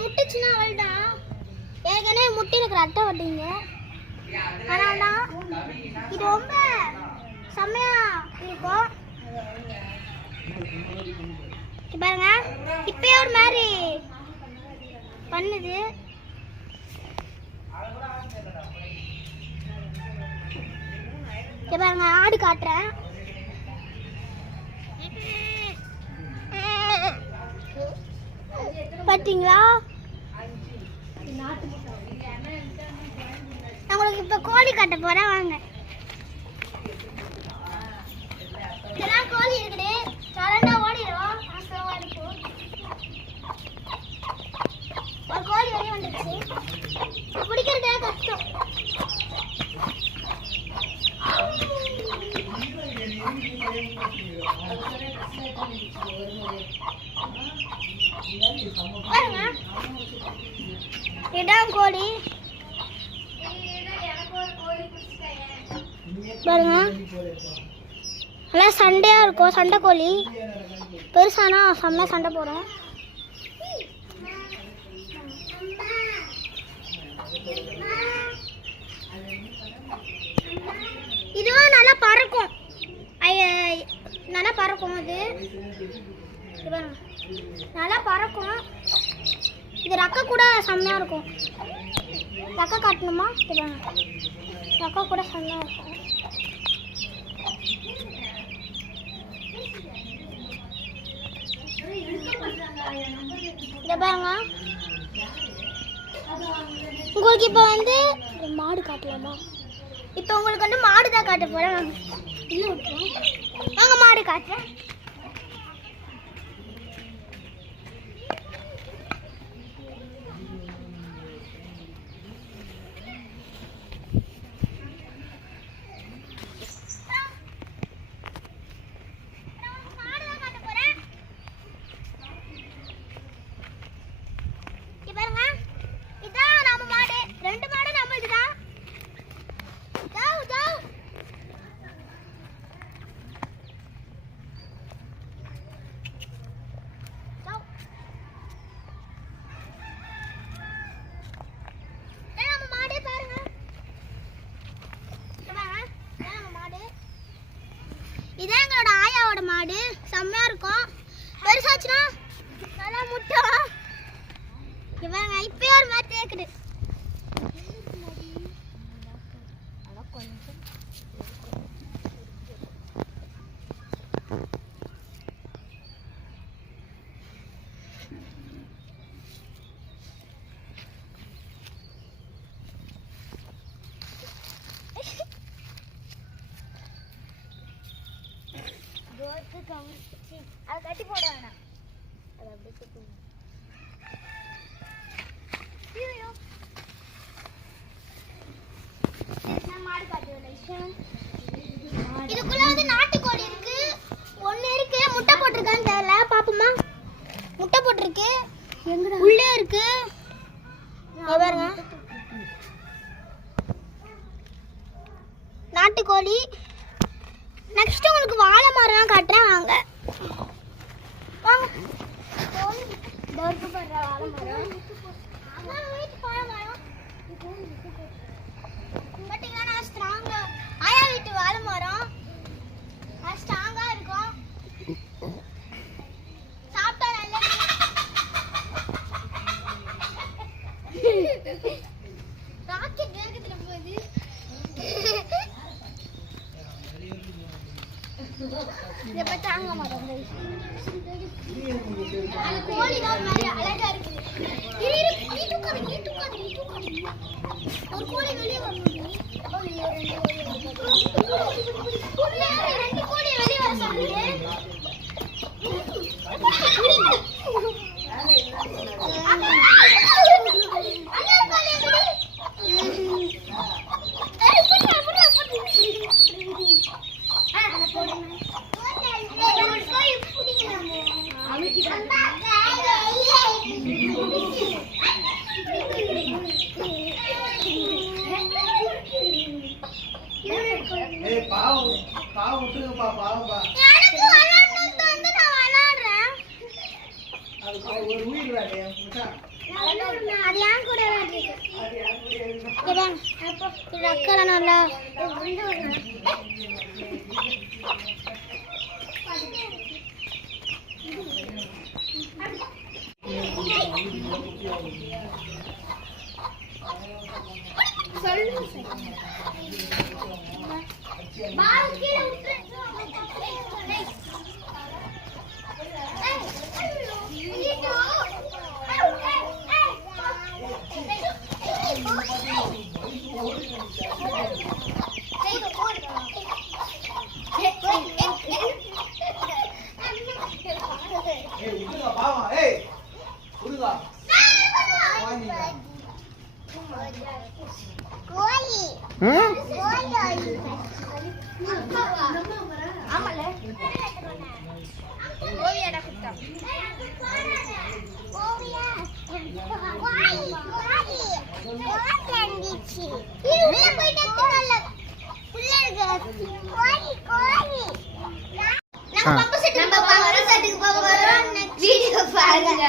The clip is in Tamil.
முட்டுச்சுன்னா அவள்தான் ஏற்கனவே முட்டி எனக்கு ரட்டை வட்டிங்க. ஆனால் இது ரொம்ப செம்மையா இருக்கும். பாருங்க இப்பயே ஒரு மாதிரி பண்ணுது. பாருங்க ஆடு காட்டுறேன். பார்த்தீங்களா? நான் உங்களுக்கு இப்ப கோழி காட்ட போறேன் வாங்க. இதெல்லாம் கோழி இருக்குது. சடனா ஓடிடும். ஒரு கோழி வெளியே வந்துடுச்சு. பிடிக்கிறதே கஷ்டம். பாருங்க இதான் கோழி. பாருங்க நல்லா சண்டையா இருக்கும். சண்டை கோழி பெருசானா செம்மையா சண்டை போடும். இதுவும் நல்லா பறக்கும். நல்லா பறக்கும். அது நல்லா பறக்கும். இது ரக்க கூட செம்மையா இருக்கும். ரக்க காட்டணுமா? ரக்க கூட செம்மையா இருக்கும். இத பாருங்க. உங்களுக்கு இப்ப வந்து மாடு காட்டலாமா? இப்ப உங்களுக்கு வந்து மாடு தான் காட்ட போறேன். வாங்க மாடு காட்டுறேன். இதான் எங்களோட ஆயாவோட மாடு. செம்மையா இருக்கும். பெருசாச்சுன்னா நல்லா முட்டும். இவங்க இப்பயே ஒரு மாதிரி தேக்குது. அதை கட்டி போட வேணாம். அதை அப்படியே சுத்தணும். மாடு காட்டுவேன். இதுக்குள்ள வந்து நாட்டுக்கோழி இருக்கு. ஒண்ணு இருக்கு. முட்டை போட்டிருக்கான்னு தெரியல. பாப்போமா? முட்டை போட்டிருக்கு. உள்ளே இருக்கு. பாருங்க நாட்டுக்கோழி. நெக்ஸ்ட் உங்களுக்கு வாழை மரம் காட்டுறேன் வாங்க. வாங்க. வாழை மரம். பார்த்தீங்கன்னா நான் ஸ்ட்ராங்கா ஆயா வீட்டு வாழை மரம் ஸ்ட்ராங்கா இருக்கும். சாப்பிட்டா நல்லா ராக்கெட் வேகத்துல போகுது. இதை பத்தி தாங்க மாட்டோம். கோழி தான் மாதிரி அழகா இருக்கு. ஒரு கோழி வெளியே வரணும். ரெண்டு கோழி வெளியே வர சொல்லுங்க. அது ஏன் கூட அக்கெல்லாம் நல்லா நம்ம பம்பு செட்டுக்கு போக போறோம். வீடியோ பாருங்க.